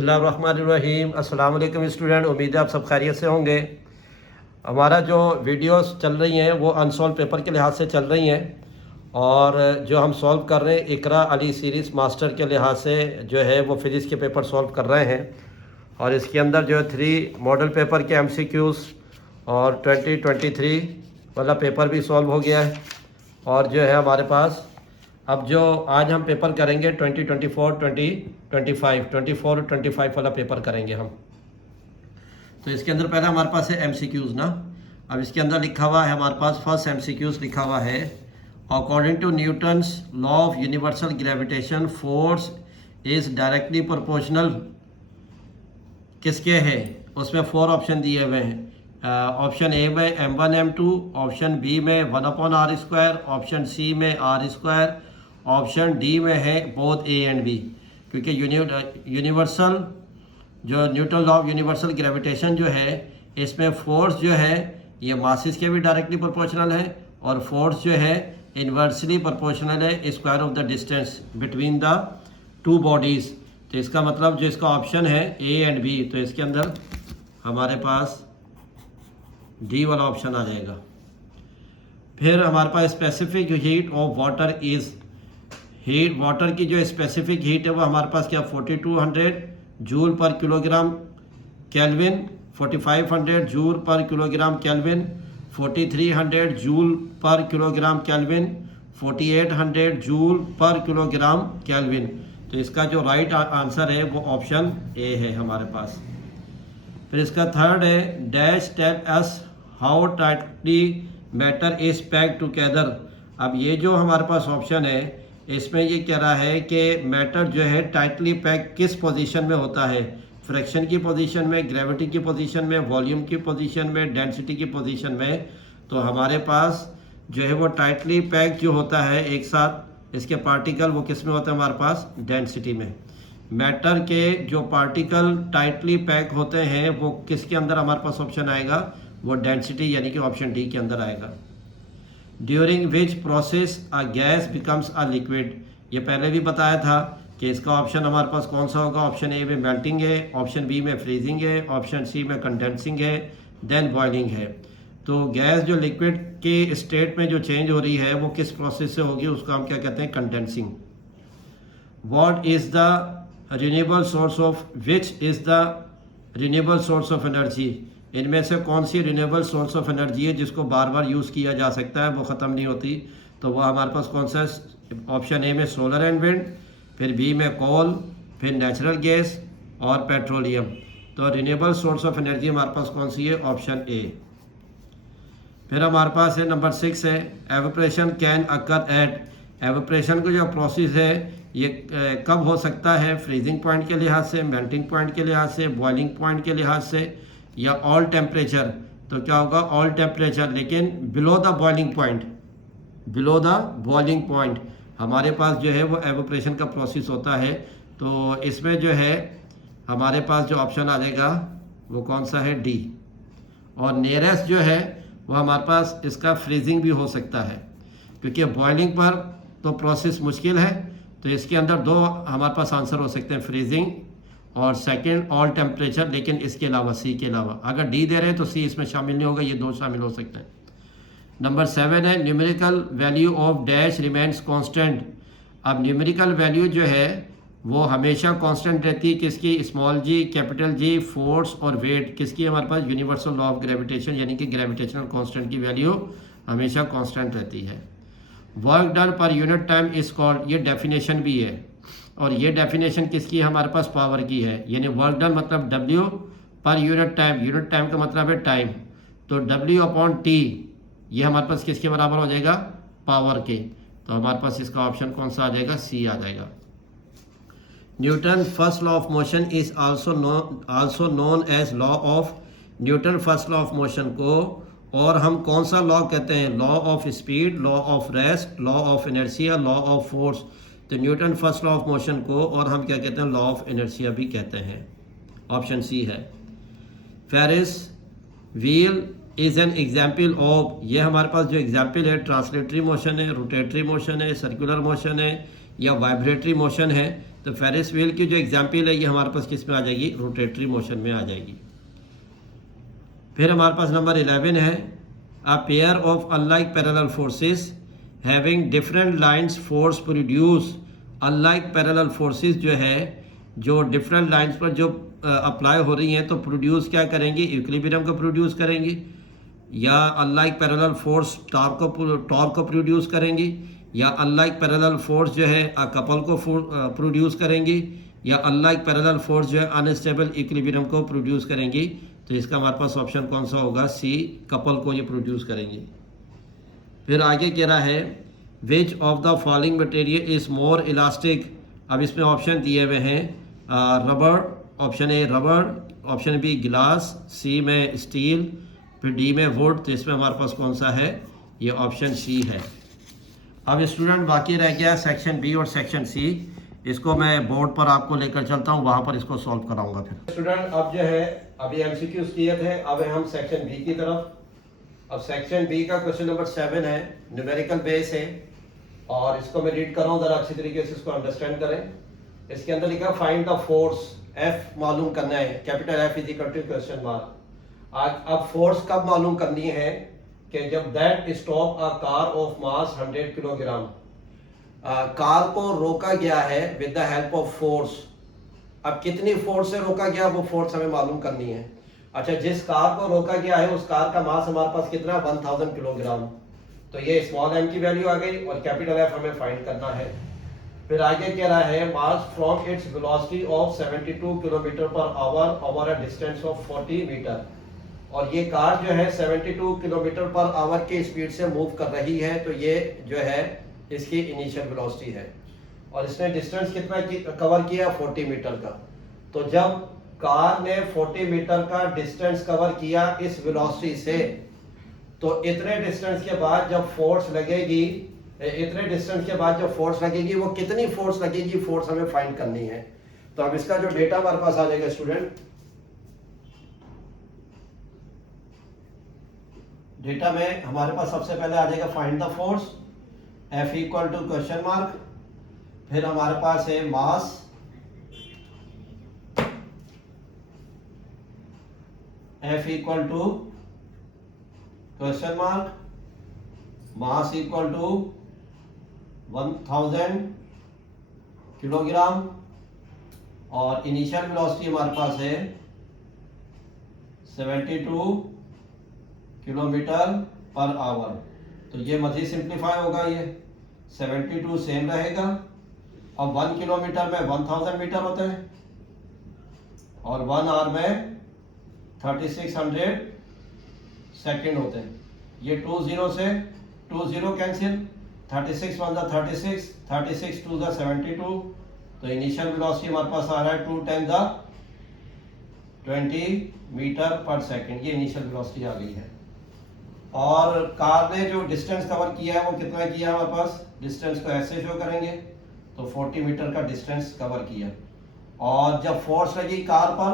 बिस्मिल्लाहिर्रहमानिर्रहीम। अस्सलाम वालेकुम स्टूडेंट, उम्मीद है आप सब खैरियत से होंगे। हमारा जो वीडियोस चल रही हैं वो अनसॉल्व पेपर के लिहाज से चल रही हैं और जो हम सॉल्व कर रहे हैं इकरा अली सीरीज़ मास्टर के लिहाज से जो है वो फिज़िक्स के पेपर सॉल्व कर रहे हैं। और इसके अंदर जो है 3 मॉडल पेपर के MCQs और 2023 वाला पेपर भी सॉल्व हो गया है। और जो है हमारे पास अब जो आज हम पेपर करेंगे 2024 2025 24 और 25 वाला पेपर करेंगे हम। तो इसके अंदर पहले हमारे पास है MCQs ना। अब इसके अंदर लिखा हुआ है हमारे पास फर्स्ट MCQs लिखा हुआ है, according to Newton's law of universal gravitation force is directly proportional किसके है। उसमें 4 ऑप्शन दिए हुए हैं। ऑप्शन ए में m1 m2, ऑप्शन बी में 1/r², ऑप्शन सी में r², ऑप्शन डी में है बोथ ए एंड बी। क्योंकि यूनिवर्सल जो Newton law of universal gravitation जो है इसमें फोर्स जो है ये मासेस के भी डायरेक्टली प्रोपोर्शनल है और फोर्स जो है इन्वर्सली प्रोपोर्शनल है square of the distance between the 2 bodies. तो इसका मतलब जो इसका ऑप्शन है ए एंड बी, तो इसके अंदर हमारे पास डी वाला ऑप्शन आ जाएगा। फिर हमारे पास specific heat of water is, heat water की जो स्पेसिफिक हीट है वो हमारे पास क्या 4200 जूल पर किलोग्राम केल्विन, 4500 जूल पर किलोग्राम केल्विन, 4300 जूल पर किलोग्राम केल्विन, 4800 जूल पर किलोग्राम केल्विन। तो इसका जो राइट आंसर है वो ऑप्शन ए है हमारे पास। फिर इसका थर्ड है dash tell us how tightly matter is packed together. अब ये जो हमारे पास ऑप्शन है इसमें ये कह रहा है कि मैटर जो है टाइटली पैक किस पोजीशन में होता है, फ्रैक्शन की पोजीशन में, ग्रेविटी की पोजीशन में, वॉल्यूम की पोजीशन में, डेंसिटी की पोजीशन में। तो हमारे पास जो है वो टाइटली पैक जो होता है एक साथ इसके पार्टिकल वो किस में होता है हमारे पास डेंसिटी में। मैटर के जो पार्टिकल टाइटली पैक होते हैं वो किसके अंदर हमारे पास ऑप्शन आएगा, वो डेंसिटी यानी कि ऑप्शन डी के अंदर आएगा। During which process a gas becomes a liquid, ये पहले भी बताया था कि इसका ऑप्शन हमारे पास कौन सा होगा। ऑप्शन ए में मेल्टिंग है, ऑप्शन बी में फ्रीजिंग है, ऑप्शन सी में कंडेंसिंग है, देन बॉइलिंग है। तो गैस जो लिक्विड के स्टेट में जो चेंज हो रही है वो किस प्रोसेस से होगी, उसको हम क्या कहते हैं condensing. What is the renewable source of, which is the renewable source of energy, इनमें से कौन सी रिन्यूएबल सोर्स ऑफ एनर्जी है जिसको बार बार यूज़ किया जा सकता है, वो ख़त्म नहीं होती। तो वो हमारे पास कौन सा, ऑप्शन ए में सोलर एंड विंड, फिर बी में कोल, फिर नेचुरल गैस और पेट्रोलियम। तो रिन्यूएबल सोर्स ऑफ एनर्जी हमारे पास कौन सी है, ऑप्शन ए। फिर हमारे पास है नंबर 6 है evaporation can occur at, evaporation का जो प्रोसेस है ये कब हो सकता है, फ्रीजिंग पॉइंट के लिहाज से, मेल्टिंग पॉइंट के लिहाज से, बॉइलिंग पॉइंट के लिहाज से, या ऑल टेम्परेचर। तो क्या होगा ऑल टेम्परेचर, लेकिन below the boiling point, below the boiling point हमारे पास जो है वो एवोपरेशन का प्रोसेस होता है। तो इसमें जो है हमारे पास जो ऑप्शन आ जाएगा वो कौन सा है, डी। और नियरेस्ट जो है वो हमारे पास इसका फ्रीजिंग भी हो सकता है, क्योंकि बॉइलिंग पर तो प्रोसेस मुश्किल है। तो इसके अंदर 2 हमारे पास आंसर हो सकते हैं, फ्रीजिंग और सेकंड ऑल टेम्परेचर, लेकिन इसके अलावा सी के अलावा अगर डी दे रहे हैं तो सी इसमें शामिल नहीं होगा, ये 2 शामिल हो सकते हैं। नंबर 7 है numerical value of dash remains constant. अब न्यूमेरिकल वैल्यू जो है वो हमेशा कांस्टेंट रहती है, किसकी, स्मॉल जी, कैपिटल जी, फोर्स और वेट किसकी, हमारे पास यूनिवर्सल लॉ ऑफ ग्रेविटेशन यानी कि ग्रेविटेशनल कांस्टेंट की वैल्यू हमेशा कांस्टेंट रहती है। Work done per unit time is called, ये डेफिनेशन भी है और ये डेफिनेशन किसकी है, हमारे पास पावर की है। यानी वर्क डन मतलब W per unit time, unit time का मतलब है टाइम, तो W/T ये हमारे पास किसके बराबर हो जाएगा, पावर के। तो हमारे पास इसका ऑप्शन कौन सा आ जाएगा, सी आ जाएगा। Newton first law of motion is also known as law of, Newton first law of motion को और हम कौन सा लॉ कहते हैं, law of speed, law of rest, law of inertia, law of force. तो Newton first law of motion को और हम क्या कहते हैं, लॉ ऑफ इनर्शिया भी कहते हैं। ऑप्शन सी है। Ferris wheel is an example of, ये हमारे पास जो एग्जाम्पल है ट्रांसलेटरी मोशन है, रोटेटरी मोशन है, सर्कुलर मोशन है या वाइब्रेटरी मोशन है। तो फेरिस व्हील की जो एग्जाम्पल है ये हमारे पास किस में आ जाएगी, रोटेटरी मोशन में आ जाएगी। फिर हमारे पास नंबर 11 है, a pair of unlike parallel forces having different lines force produce. Unlike parallel forces जो है, जो डिफरेंट लाइंस पर जो अप्लाई हो रही हैं तो प्रोड्यूस क्या करेंगी, इक्विलिब्रियम को प्रोड्यूस करेंगी, या अनलाइक पैरेलल फोर्स टॉर्क को प्रोड्यूस करेंगी, या अनलाइक पैरेलल फोर्स जो है कपल को प्रोड्यूस करेंगी, या अनलाइक पैरेलल फोर्स जो है अनस्टेबल इक्विलिब्रियम को प्रोड्यूस करेंगी। तो इसका हमारे पास ऑप्शन कौन सा होगा, सी, कपल को ये प्रोड्यूस करेंगी। फिर आगे कह रहा है which of the following material is more elastic. अब इसमें ऑप्शन दिए हुए हैं रबड़, ऑप्शन ए रबड़, ऑप्शन बी गिलास, सी में स्टील, फिर डी में वुड। तो इसमें हमारे पास कौन सा है, ये ऑप्शन सी है। अब स्टूडेंट बाकी रह गया सेक्शन बी और सेक्शन सी, इसको मैं बोर्ड पर आपको लेकर चलता हूँ, वहाँ पर इसको सॉल्व कराऊंगा। फिर स्टूडेंट अब जो है अभी एमसीक्यूज किए थे, अब हम सेक्शन बी की तरफ। अब सेक्शन बी का क्वेश्चन नंबर 7 है, न्यूमेरिकल बेस है, और इसको मैं रीड कर रहा हूँ, ज़रा अच्छी तरीके से इसको अंडरस्टैंड करें। इसके अंदर लिखा फाइंड द फोर्स, एफ मालूम करना है, capital F is equal to question mark. आज अब फोर्स कब मालूम करनी है कि जब that stop a car of mass 100 kilogram, car को रोका गया है with the help of force. अब कितनी फोर्स से रोका गया वो फोर्स हमें मालूम करनी है। अच्छा, जिस कार को रोका गया है उस कार का मास हमारे पास कितना है, 1000 किलोग्राम। तो ये स्मॉल एम की वैल्यू आ गई और कैपिटल एफ हमें फाइंड करना है। फिर आगे कह रहा है mass from its velocity of 72 kilometre per hour over a distance of 40 metre. और ये कार जो है 72 किलोमीटर पर आवर की स्पीड से मूव कर रही है, तो ये जो है इसकी इनिशियल वेलोसिटी है। और इसने डिस्टेंस कितना कवर किया, 40 मीटर का। तो जब कार ने 40 मीटर का डिस्टेंस कवर किया इस वेलोसिटी से, तो इतने डिस्टेंस के बाद जब फोर्स लगेगी, इतने डिस्टेंस के बाद जब फोर्स लगेगी वो कितनी फोर्स लगेगी, फोर्स हमें फाइंड करनी है। तो अब इसका जो डेटा हमारे पास आ जाएगा स्टूडेंट, डेटा में हमारे पास सबसे पहले आ जाएगा find the force, F equal to question mark. फिर हमारे पास है mass, F equal to question mark, mass equal to 1000 kilogram, और इनिशियल वेलोसिटी हमारे पास है 72 किलोमीटर पर आवर। तो ये मजीद सिंप्लीफाई होगा, ये 72 सेम रहेगा। अब 1 किलोमीटर में 1000 मीटर होते हैं, और 1 आवर में 3600 सेकंड होते हैं। ये 20 से 20 कैंसिल, 36 1 जा 36, 36 2 जा 72। तो इनिशियल वेलोसिटी हमारे पास आ रहा है 2 10 20 मीटर पर सेकंड, ये इनिशियल वेलोसिटी आ गई है। और कार ने जो डिस्टेंस कवर किया है वो कितना किया हमारे पास, डिस्टेंस को ऐसे शो करेंगे, तो 40 मीटर का डिस्टेंस कवर किया। और जब फोर्स लगी कार पर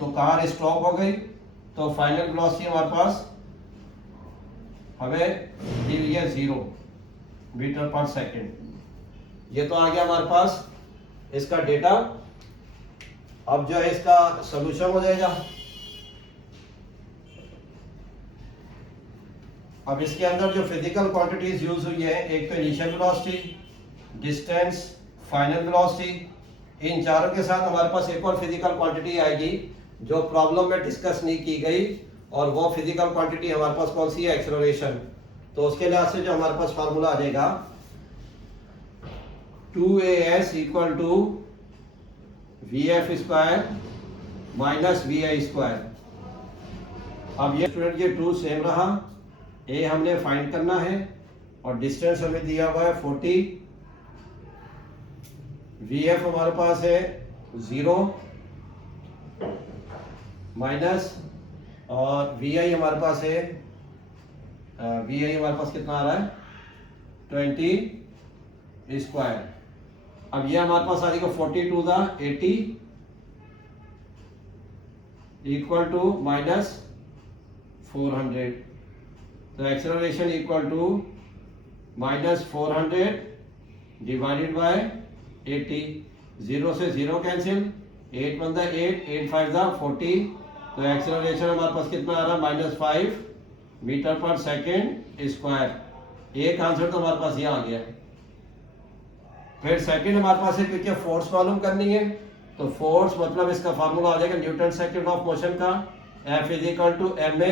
तो कार स्टॉप हो गई, तो फाइनल वेलोसिटी हमारे पास हमें दी हुई है 0 मीटर पर सेकंड। ये तो आ गया हमारे पास इसका डेटा। अब जो है इसका सॉल्यूशन हो जाएगा। अब इसके अंदर जो फिजिकल क्वांटिटीज यूज हुई है, एक तो initial velocity, distance, final velocity, इन चारों के साथ हमारे पास एक और फिजिकल क्वांटिटी आएगी जो प्रॉब्लम में डिस्कस नहीं की गई, और वो फिजिकल क्वांटिटी हमारे पास कौन सी है, एक्सेलरेशन। तो उसके लिहाज से जो हमारे पास फार्मूला आ जाएगा 2as equal to vf square minus vi square. अब ये स्टूडेंट ये 2 सेम रहा, ए हमने फाइंड करना है, और डिस्टेंस हमें दिया हुआ है 40, vf हमारे पास है 0 माइनस, और vi हमारे पास है vi हमारे पास कितना आ रहा है 20 स्क्वायर। अब ये हमारे पास आ जाएगा 42 था 80 इक्वल टू माइनस 400। तो acceleration equal to minus 400 divided by 80। 0 से 0 कैंसिल, 8 × 8, 8 × 5 = 40। तो एक्सेलरेशन हमारे पास कितना आ रहा है, -5 मीटर पर सेकेंड स्क्वायर। एक आंसर तो हमारे पास ये आ गया। फिर सेकंड हमारे पास है क्योंकि फोर्स मालूम करनी है, तो फोर्स मतलब इसका फार्मूला आ जाएगा न्यूटन सेकंड ऑफ मोशन का, F = ma।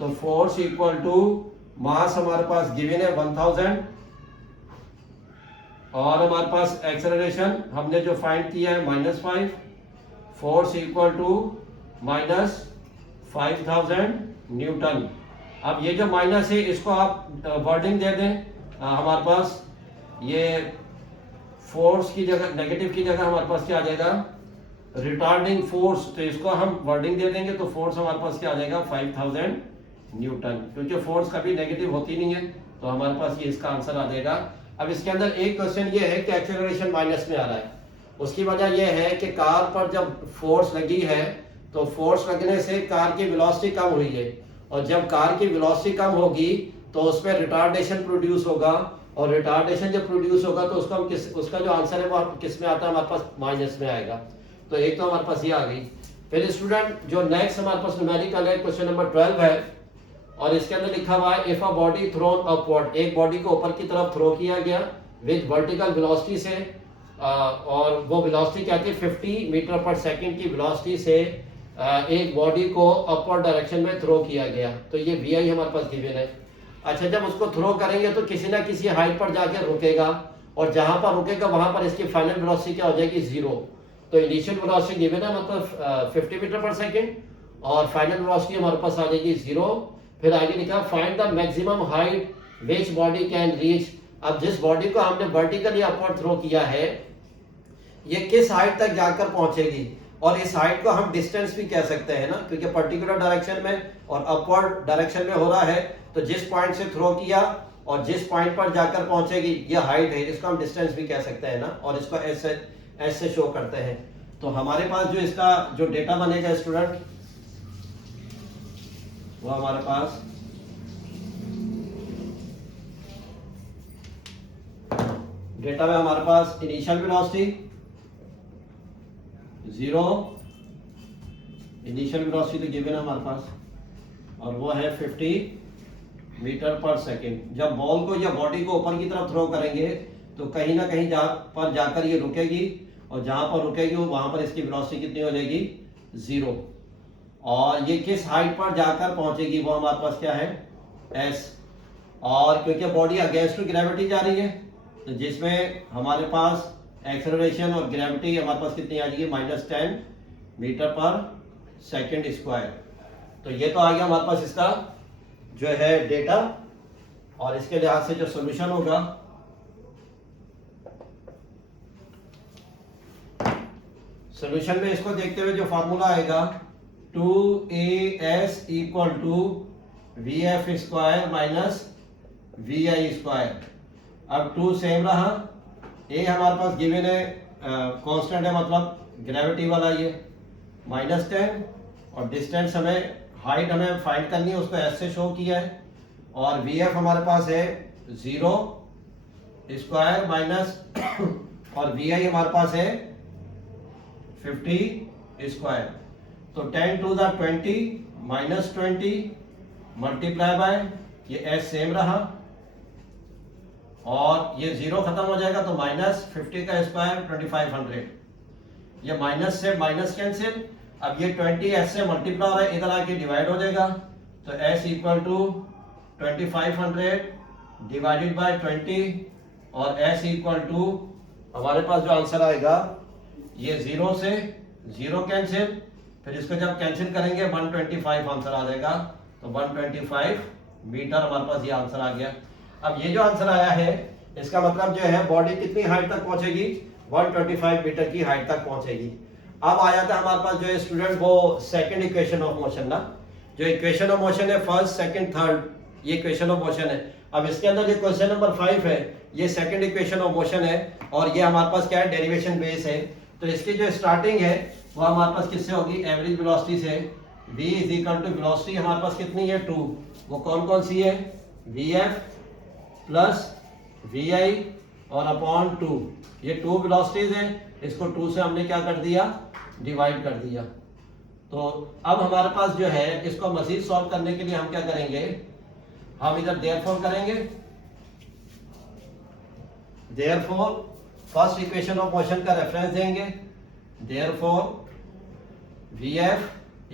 तो फोर्स इक्वल टू मास हमारे पास गिवन है 1000, और हमारे पास एक्सेलरेशन हमने जो फाइंड किया है -5। Force equal to -5000 newton. अब ये जो माइनस है इसको आप वर्डिंग दे दें, हमारे पास ये फोर्स की जगह, नेगेटिव की जगह हमारे पास क्या आ जाएगा, रिटार्डिंग फोर्स। तो इसको हम वर्डिंग दे देंगे तो फोर्स हमारे पास क्या आ जाएगा, 5000 न्यूटन। क्योंकि फोर्स कभी नेगेटिव होती नहीं है तो हमारे पास ये इसका आंसर आ जाएगा। अब इसके अंदर एक क्वेश्चन ये है कि एक्सेलरेशन माइनस में आ रहा है। उसकी वजह यह है कि कार पर जब फोर्स लगी है तो फोर्स लगने से कार की वेलोसिटी कम हुई है, और जब कार की वेलोसिटी कम होगी तो उसमें रिटार्डेशन प्रोड्यूस होगा, और रिटार्डेशन जब प्रोड्यूस होगा तो उसका उसका जो आंसर है वो किस में आता है, हमारे पास माइनस में आएगा। तो एक तो हमारे पास ये आ गई। फिर स्टूडेंट जो नेक्स्ट हमारे पास न्यूमेरिकल है, क्वेश्चन नंबर 12 है, और इसके अंदर लिखा हुआ है if a body throne upward, एक बॉडी को ऊपर की तरफ थ्रो किया गया विद वर्टिकल वेलोसिटी से, और वो वेलोसिटी क्या थी, 50 मीटर पर सेकंड की वेलोसिटी से एक बॉडी को अपवर्ड डायरेक्शन में थ्रो किया गया। तो ये VI हमारे पास गिवन है। अच्छा, जब उसको थ्रो करेंगे तो किसी ना किसी हाइट पर जाकर रुकेगा, और जहां पर रुकेगा वहां पर इसकी फाइनल वेलोसिटी क्या हो जाएगी, 0। तो इनिशियल वेलोसिटी गिवन है मतलब 50 मीटर पर सेकंड, और फाइनल वेलोसिटी हमारे पास आ जाएगी 0। फिर आगे लिखा find the maximum height which body can reach. अब जिस बॉडी को हमने वर्टिकली अपवर्ड थ्रो किया है ये किस हाइट तक जाकर पहुंचेगी, और इस हाइट को हम डिस्टेंस भी कह सकते हैं ना, क्योंकि पर्टिकुलर डायरेक्शन में और अपवर्ड डायरेक्शन में हो रहा है। तो जिस पॉइंट से थ्रो किया और जिस पॉइंट पर जाकर पहुंचेगी ये हाइट है, इसको हम डिस्टेंस भी कह सकते हैं ना, और इसको एस से शो करते हैं। तो हमारे पास जो इसका जो डेटा बनेगा स्टूडेंट, वो हमारे पास डेटा में हमारे पास इनिशियल वेलोसिटी 0, इनिशियल वेलोसिटी तो गिवन है हमारे पास, और वो है 50 मीटर पर सेकंड। जब बॉल को या बॉडी को ऊपर की तरफ थ्रो करेंगे तो कहीं ना कहीं जहां पर जाकर ये रुकेगी, और जहां पर रुकेगी वहां पर इसकी वेलोसिटी कितनी हो जाएगी, 0। और ये किस हाइट पर जाकर पहुंचेगी वो हमारे पास क्या है, S। और क्योंकि बॉडी अगेंस्ट टू ग्रेविटी जा रही है तो जिसमें हमारे पास एक्सेलरेशन और ग्रेविटी हमारे पास कितनी आ जाएगी, -10 मीटर पर सेकंड स्क्वायर। तो ये तो आ गया हमारे पास इसका जो है डेटा, और इसके लिहाज से जो सॉल्यूशन होगा, सॉल्यूशन में इसको देखते हुए जो फार्मूला आएगा 2AS = VF² - VI²। अब 2 सेम रहा, A हमारे पास गिवन है कांस्टेंट है, मतलब ग्रेविटी वाला ये -10, और डिस्टेंस हमें हाइट हमें फाइंड करनी है, उसको S से शो किया है, और VF हमारे पास है 0 स्क्वायर माइनस, और VI हमारे पास है 50 स्क्वायर। तो 10 × 2 = 20 -20 मल्टीप्लाई बाय ये S सेम रहा, और ये 0 खत्म हो जाएगा तो -50 का स्क्वायर 2500, ये माइनस से माइनस कैंसिल। अब ये 20 S से मल्टीप्लाई हो रहा है, इधर आके डिवाइड हो जाएगा, तो S = 2500 डिवाइडेड बाय 20, और S = हमारे पास जो आंसर आएगा ये 0 से 0 कैंसिल, फिर इसको जब कैंसिल करेंगे 125 आंसर आ जाएगा। तो 125 मीटर हमारे पास ये आंसर आ गया। अब ये जो आंसर आया है इसका मतलब जो है बॉडी कितनी हाइट तक पहुंचेगी, 125 मीटर की हाइट तक पहुंचेगी। अब आ जाता है हमारे पास जो है स्टूडेंट वो सेकंड इक्वेशन ऑफ मोशन ना, जो इक्वेशन ऑफ मोशन है फर्स्ट सेकंड थर्ड, ये इक्वेशन ऑफ मोशन है। अब इसके अंदर जो क्वेश्चन नंबर 5 है ये सेकंड इक्वेशन ऑफ मोशन है, और ये हमारे पास क्या है, डेरिवेशन बेस है। तो इसकी जो स्टार्टिंग है वो हमारे पास किससे होगी, एवरेज वेलोसिटी से। V = वेलोसिटी हमारे पास कितनी है, 2, वो कौन कौन सी है, VF + VI और अपॉन 2, ये 2 वेलोसिटीज है। इसको 2 से हमने क्या कर दिया, डिवाइड कर दिया। तो अब हमारे पास जो है इसको मजीद सॉल्व करने के लिए हम क्या करेंगे, हम इधर देयरफॉर करेंगे। Therefore first equation of motion का रेफरेंस देंगे। Therefore VF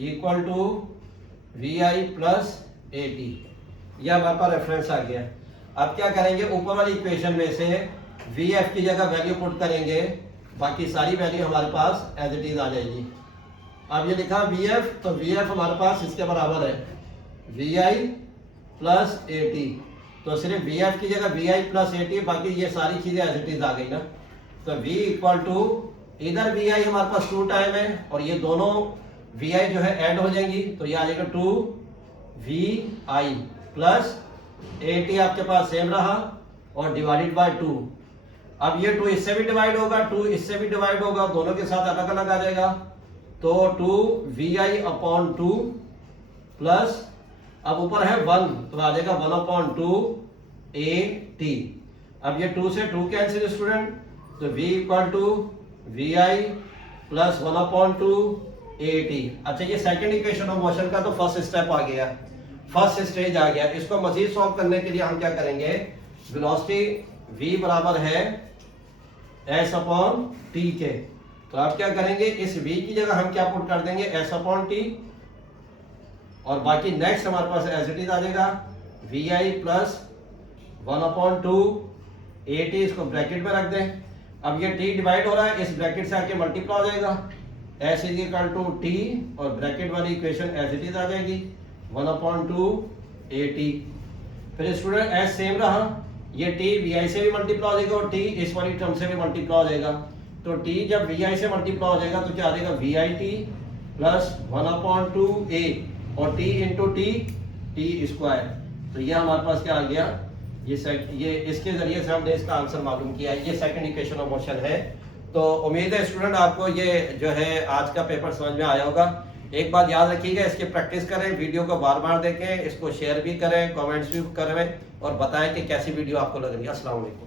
equal to VI plus AT, यह हमारे पास रेफरेंस आ गया। अब क्या करेंगे, ऊपर वाली इक्वेशन में से VF की जगह वैल्यू पुट करेंगे, बाकी सारी वैल्यू हमारे पास एज इट इज आ जाएगी। अब ये लिखा VF, तो VF हमारे पास इसके बराबर है VI प्लस AT, तो सिर्फ VF की जगह VI प्लस AT, बाकी ये सारी चीजें एज इट इज आ गई ना। तो V इक्वल टू, इधर VI हमारे पास 2 टाइम है और ये दोनों VI जो है ऐड हो जाएंगी, तो ये आ जाएगा 2VI प्लस AT आपके पास सेम रहा और डिवाइडेड बाय 2। अब ये 2 इससे भी डिवाइड होगा, 2 इससे भी डिवाइड होगा, दोनों के साथ अलग अलग आ जाएगा। तो 2VI अपॉन 2 प्लस, अब ऊपर है 1 तो आ जाएगा 1 अपॉन 2 AT। अब ये 2 से 2 कैंसिल स्टूडेंट, तो V equal to VI plus 1 upon 2 AT। अच्छा, ये सेकंड इक्वेशन ऑफ मोशन का तो फर्स्ट स्टेप आ गया, फर्स्ट स्टेज आ गया। इसको मजीद सॉल्व करने के लिए हम क्या करेंगे, वेलोसिटी V बराबर है S अपॉन T के, तो आप क्या करेंगे, इस V की जगह हम क्या पुट कर देंगे, S अपॉन T, और बाकी नेक्स्ट हमारे पास एज इट इज आ जाएगा VI प्लस 1 अपॉन 2 AT, इसको ब्रैकेट में रख दें। अब ये T डिवाइड हो रहा है, इस ब्रैकेट से आके मल्टीप्लाई हो जाएगा, S is equal to T, और ब्रैकेट वाली इक्वेशन एज इट इज आ जाएगी 1 अपॉन 2 AT। फिर स्टूडेंट S सेम रहा, ये T VI से भी मल्टीप्लाई हो जाएगा और T इस वाली टर्म से भी मल्टीप्लाई हो जाएगा। तो T जब VI से मल्टीप्लाई हो जाएगा तो क्या आ जाएगा, VIT प्लस 1 अपॉन 2A, और T इंटू T स्क्वायर। तो ये हमारे पास क्या आ गया, ये इसके जरिए से हमने इसका आंसर मालूम किया। ये सेकंड इक्वेशन ऑफ मोशन है। तो उम्मीद है स्टूडेंट आपको ये जो है आज का पेपर समझ में आया होगा। एक बात याद रखिएगा, इसकी प्रैक्टिस करें, वीडियो को बार बार देखें, इसको शेयर भी करें, कमेंट्स भी करें और बताएं कि कैसी वीडियो आपको लग रही है। अस्सलाम वालेकुम।